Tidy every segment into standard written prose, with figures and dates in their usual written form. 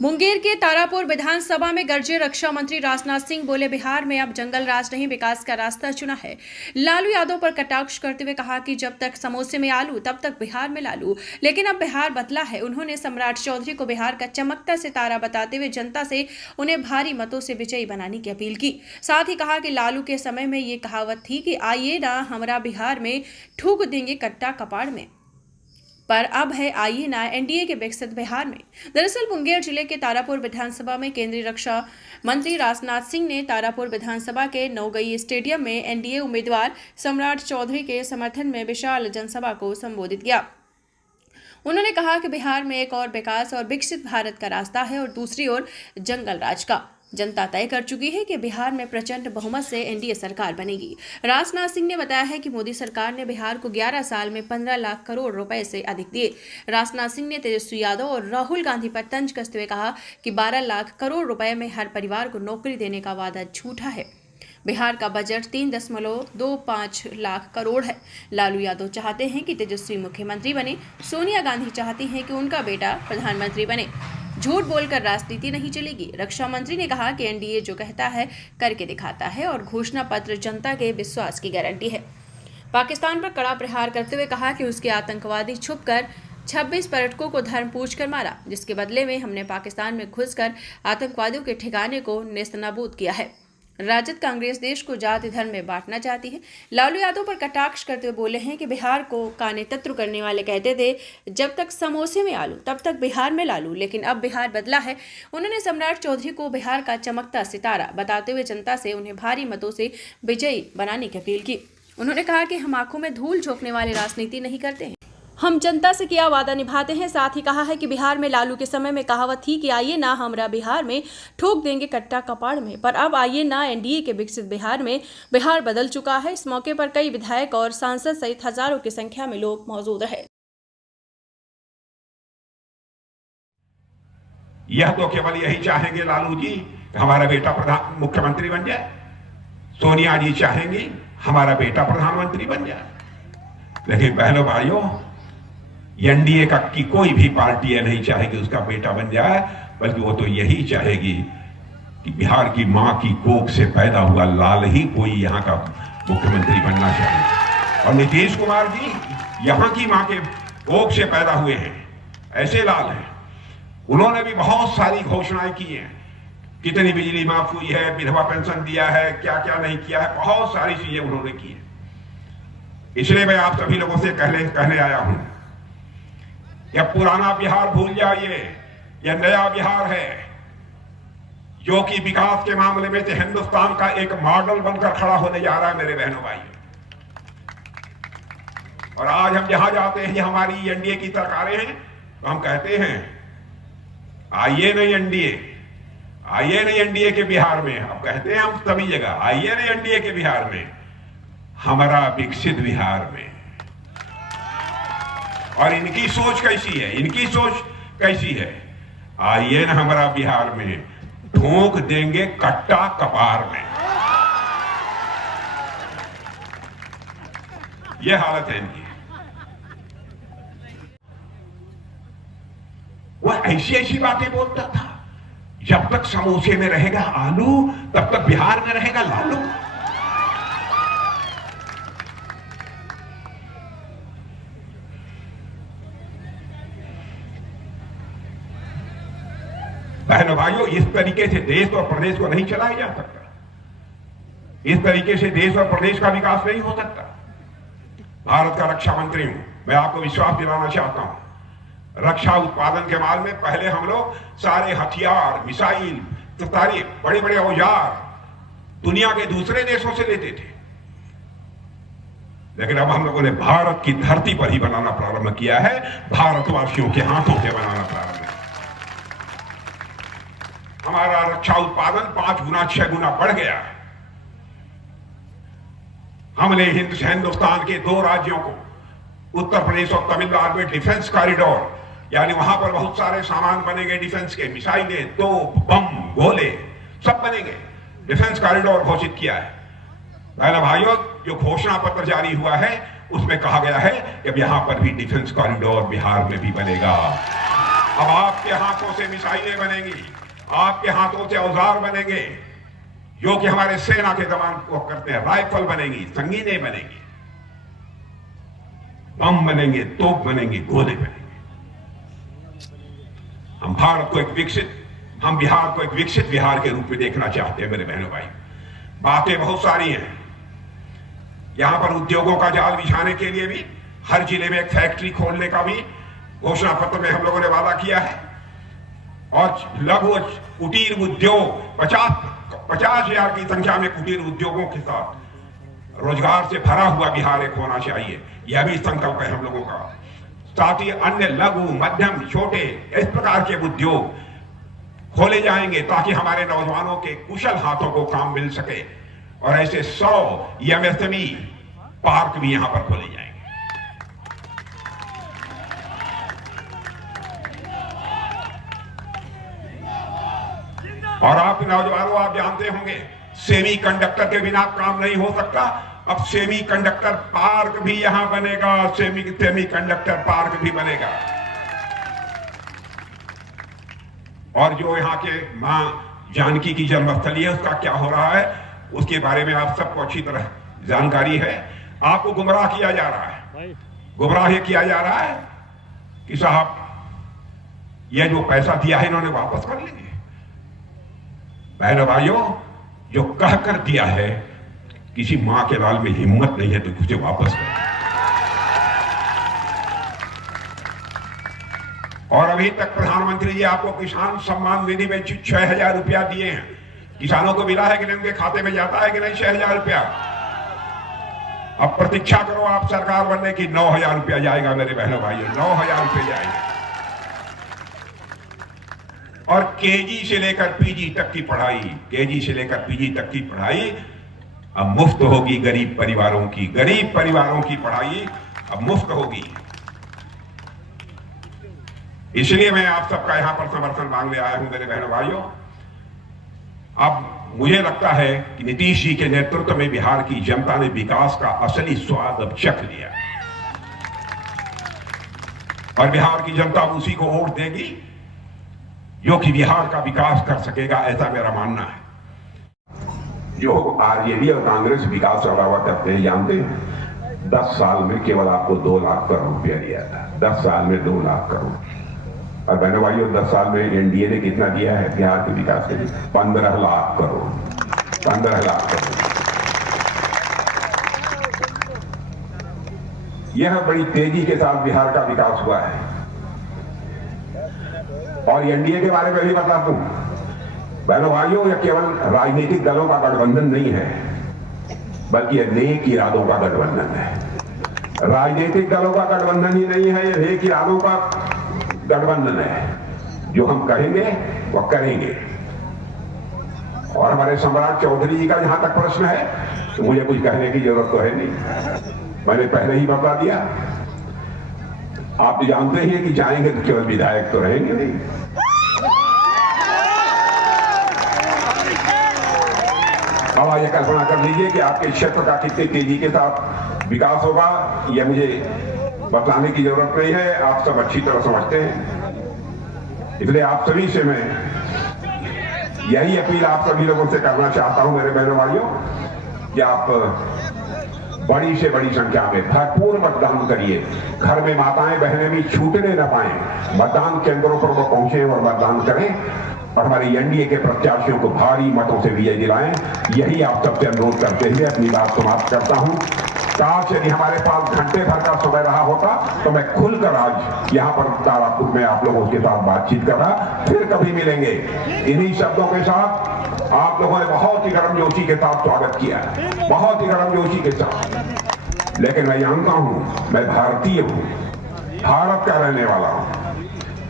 मुंगेर के तारापुर विधानसभा में गरजे रक्षा मंत्री राजनाथ सिंह बोले, बिहार में अब जंगल राज नहीं विकास का रास्ता चुना है। लालू यादव पर कटाक्ष करते हुए कहा कि जब तक समोसे में आलू तब तक बिहार में लालू, लेकिन अब बिहार बदला है। उन्होंने सम्राट चौधरी को बिहार का चमकता सितारा बताते हुए जनता से उन्हें भारी मतों से विजयी बनाने की अपील की। साथ ही कहा कि लालू के समय में ये कहावत थी कि आइए ना हमारा बिहार में, ठूक देंगे कट्टा कपाड़ में, पर अब है आइए ना एनडीए के विकसित बिहार में। दरअसल मुंगेर जिले के तारापुर विधानसभा में केंद्रीय रक्षा मंत्री राजनाथ सिंह ने तारापुर विधानसभा के नौगई स्टेडियम में एनडीए उम्मीदवार सम्राट चौधरी के समर्थन में विशाल जनसभा को संबोधित किया। उन्होंने कहा कि बिहार में एक और विकास और विकसित भारत का रास्ता है और दूसरी ओर जंगल राज का। जनता तय कर चुकी है कि बिहार में प्रचंड बहुमत से एनडीए सरकार बनेगी। राजनाथ सिंह ने बताया है कि मोदी सरकार ने बिहार को 11 साल में 15 लाख करोड़ रुपए से अधिक दिए। राजनाथ सिंह ने तेजस्वी यादव और राहुल गांधी पर तंज कसते हुए कहा कि 12 लाख करोड़ रुपए में हर परिवार को नौकरी देने का वादा झूठा है। बिहार का बजट 3.25 लाख करोड़ है। लालू यादव चाहते हैं कि तेजस्वी मुख्यमंत्री बने, सोनिया गांधी चाहती हैं कि उनका बेटा प्रधानमंत्री बने। झूठ बोलकर राजनीति नहीं चलेगी। रक्षा मंत्री ने कहा कि एनडीए जो कहता है करके दिखाता है और घोषणा पत्र जनता के विश्वास की गारंटी है। पाकिस्तान पर कड़ा प्रहार करते हुए कहा कि उसके आतंकवादी छुपकर 26 पर्यटकों को धर्म पूछकर मारा, जिसके बदले में हमने पाकिस्तान में घुसकर आतंकवादियों के ठिकाने को नेस्तनाबूद किया है। राजद कांग्रेस देश को जाति धर्म में बांटना चाहती है। लालू यादव पर कटाक्ष करते हुए बोले हैं कि बिहार को काने तत्व करने वाले कहते थे जब तक समोसे में आलू तब तक बिहार में लालू, लेकिन अब बिहार बदला है। उन्होंने सम्राट चौधरी को बिहार का चमकता सितारा बताते हुए जनता से उन्हें भारी मतों से विजयी बनाने की अपील की। उन्होंने कहा कि हम आंखों में धूल झोंकने वाली राजनीति नहीं करते हैं, हम जनता से किया वादा निभाते हैं। साथ ही कहा है कि बिहार में लालू के समय में कहावत थी कि आइए ना हमारा बिहार में, ठोक देंगे कट्टा कपाड़ में, पर अब आइए ना एनडीए के विकसित बिहार में। बिहार बदल चुका है। इस मौके पर कई विधायक और सांसद सहित हजारों की संख्या में लोग मौजूद रहे। यह तो केवल यही चाहेंगे लालू जी हमारा बेटा मुख्यमंत्री बन जाए, सोनिया जी चाहेंगी हमारा बेटा प्रधानमंत्री बन जाए, लेकिन बहनों भाइयों, एनडीए का की कोई भी पार्टी ये नहीं चाहेगी उसका बेटा बन जाए, बल्कि वो तो यही चाहेगी कि बिहार की मां की कोख से पैदा हुआ लाल ही कोई यहाँ का मुख्यमंत्री बनना चाहिए। और नीतीश कुमार जी यहाँ की मां के कोख से पैदा हुए हैं, ऐसे लाल हैं। उन्होंने भी बहुत सारी घोषणाएं की हैं, कितनी बिजली माफ हुई है, विधवा पेंशन दिया है, क्या क्या नहीं किया है, बहुत सारी चीजें उन्होंने की है। इसलिए मैं आप सभी लोगों से कहने आया हूं, यह पुराना बिहार भूल जाइए, यह नया बिहार है जो कि विकास के मामले में तो हिंदुस्तान का एक मॉडल बनकर खड़ा होने जा रहा है मेरे बहनों भाइयों। और आज हम जहां जाते हैं, हमारी एनडीए की सरकारें हैं, तो हम कहते हैं आइए नहीं एनडीए, आइए नहीं एनडीए के बिहार में। अब कहते हैं हम सभी जगह आइए नहीं एनडीए के बिहार में, हमारा विकसित बिहार में। और इनकी सोच कैसी है, इनकी सोच कैसी है, आइए ना हमारा बिहार में, ठोक देंगे कट्टा कपार में। यह हालत है इनकी। वह ऐसी ऐसी बातें बोलता था, जब तक समोसे में रहेगा आलू तब तक बिहार में रहेगा लालू। बहनों भाइयों, इस तरीके से देश और प्रदेश को नहीं चलाया जा सकता, इस तरीके से देश और प्रदेश का विकास नहीं हो सकता। भारत का रक्षा मंत्री हूं, मैं आपको विश्वास दिलाना चाहता हूं, रक्षा उत्पादन के मामले में पहले हम लोग सारे हथियार, मिसाइल, सारे बड़े बड़े औजार दुनिया के दूसरे देशों से लेते थे, लेकिन अब हम लोगों ने भारत की धरती पर ही बनाना प्रारंभ किया है, भारतवासियों के हाथों से बनाना प्रारंभ किया। हमारा रक्षा उत्पादन 5 गुना 6 गुना बढ़ गया है। हमने हिंदुस्तान के 2 राज्यों को, उत्तर प्रदेश और तमिलनाडु में डिफेंस कॉरिडोर, यानी वहां पर बहुत सारे सामान बनेंगे डिफेंस के, मिसाइलें, तोप, बम, गोले सब बनेंगे, डिफेंस कॉरिडोर घोषित किया है। पहले भाइयों, जो घोषणा पत्र जारी हुआ है उसमें कहा गया है कि अब यहां पर भी डिफेंस कॉरिडोर बिहार में भी बनेगा। अब आपके हाथों से मिसाइलें बनेंगी, आपके हाथों से औजार बनेंगे, जो कि हमारे सेना के जवान को करते हैं। राइफल बनेगी, संगीनें बनेंगी, बम बनेंगे, तोप बनेंगे, गोले बनेंगे। हम बिहार को एक विकसित बिहार के रूप में देखना चाहते हैं मेरे बहनों भाई। बातें बहुत सारी हैं। यहां पर उद्योगों का जाल बिछाने के लिए भी हर जिले में एक फैक्ट्री खोलने का भी घोषणा पत्र में हम लोगों ने वादा किया है। और लघु कुटीर उद्योग 50,000 की संख्या में कुटीर उद्योगों के साथ रोजगार से भरा हुआ बिहार एक होना चाहिए। यह भी संकल्प है हम लोगों का। साथ ही अन्य लघु, मध्यम, छोटे इस प्रकार के उद्योग खोले जाएंगे ताकि हमारे नौजवानों के कुशल हाथों को काम मिल सके। और ऐसे 100 एमएसएमई पार्क भी यहां पर खोले जाएंगे। और आप नौजवानों, आप जानते होंगे सेमी कंडक्टर के बिना काम नहीं हो सकता। अब सेमी कंडक्टर पार्क भी यहां बनेगा, सेमी कंडक्टर पार्क भी बनेगा। और जो यहां के मां जानकी की जन्मस्थली है उसका क्या हो रहा है उसके बारे में आप सबको अच्छी तरह जानकारी है। आपको गुमराह किया जा रहा है, गुमराह किया जा रहा है कि साहब यह जो पैसा दिया है इन्होंने वापस कर लेंगे। बहनों भाइयों, जो कहकर दिया है किसी मां के लाल में हिम्मत नहीं है तो उसे वापस कर। और अभी तक प्रधानमंत्री जी आपको किसान सम्मान निधि में 6,000 रुपया दिए हैं। किसानों को मिला है कि नहीं, उनके खाते में जाता है कि नहीं 6,000 रुपया? अब प्रतीक्षा करो आप सरकार बनने की, 9,000 रुपया जाएगा मेरे बहनों भाइयों, 9,000 रुपये जाएगा। और केजी से लेकर पीजी तक की पढ़ाई, केजी से लेकर पीजी तक की पढ़ाई अब मुफ्त होगी गरीब परिवारों की। गरीब परिवारों की पढ़ाई अब मुफ्त होगी। इसलिए मैं आप सबका यहां पर समर्थन मांगने आया हूं मेरे बहनों भाइयों। अब मुझे लगता है कि नीतीश जी के नेतृत्व में बिहार की जनता ने विकास का असली स्वाद अब चख लिया और बिहार की जनता उसी को वोट देगी जो कि बिहार का विकास कर सकेगा, ऐसा मेरा मानना है। जो आरजेडी और कांग्रेस विकास का दावा करते हैं, जानते हैं 10 साल में केवल आपको 2 लाख करोड़ रुपया दिया था। 10 साल में 2 लाख करोड़। और बहनों भाइयों, 10 साल में एनडीए ने कितना दिया है बिहार के विकास के लिए? 15 लाख करोड़। 15 लाख करोड़। यह बड़ी तेजी के साथ बिहार का विकास हुआ है। और एनडीए के बारे में भी बता दूं, बहनों भाइयों, यह केवल राजनीतिक दलों का गठबंधन नहीं है, बल्कि यह नेक इरादों का गठबंधन है। राजनीतिक दलों का गठबंधन ही नहीं है, यह नेक इरादों का गठबंधन है। जो हम कहेंगे वह करेंगे। और हमारे सम्राट चौधरी जी का जहां तक प्रश्न है तो मुझे कुछ कहने की जरूरत तो है नहीं, मैंने पहले ही बता दिया। आप जानते ही हैं कि जाएंगे तो केवल विधायक तो रहेंगे नहीं। अब आइए कल्पना कर लीजिए कि आपके क्षेत्र का कितनी तेजी के साथ विकास होगा, यह मुझे बताने की जरूरत नहीं है, आप सब अच्छी तरह समझते हैं। इसलिए आप सभी से मैं यही अपील आप सभी लोगों से करना चाहता हूं मेरे बहनों भाइयों, कि आप बड़ी से बड़ी संख्या में भरपूर मतदान करिए। घर में माताएं बहनें भी छूटने न पाएं, मतदान केंद्रों पर वो पहुंचे और मतदान करें और हमारे एनडीए के प्रत्याशियों को भारी मतों से विजय दिलाएं। यही आप सबसे अनुरोध करते हुए अपनी बात समाप्त करता हूं। काश यदि हमारे पास घंटे भर का समय रहा होता तो मैं खुलकर आज यहाँ पर तारापुर में आप लोगों के साथ बातचीत कर रहा। फिर कभी मिलेंगे। इन्हीं शब्दों के साथ आप लोगों ने बहुत ही गर्मजोशी के साथ स्वागत किया, बहुत ही गर्मजोशी के साथ। लेकिन मैं जानता हूं, मैं भारतीय हूं, भारत का रहने वाला हूं।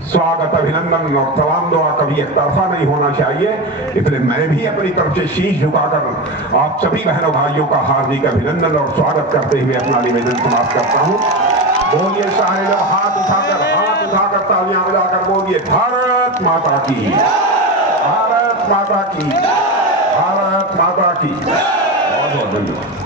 स्वागत, अभिनंदन और सलाम दुआ कभी एक तरफा नहीं होना चाहिए। इसलिए मैं भी अपनी तरफ से शीश झुकाकर आप सभी बहनों भाइयों का हार्दिक अभिनंदन और स्वागत करते हुए अपना निवेदन समाप्त करता हूं। बोलिए सारे लोग हाथ उठाकर तालियां बजाकर बोलिए भारत माता की, भारत माता की, भारत माता की। बहुत बहुत धन्यवाद।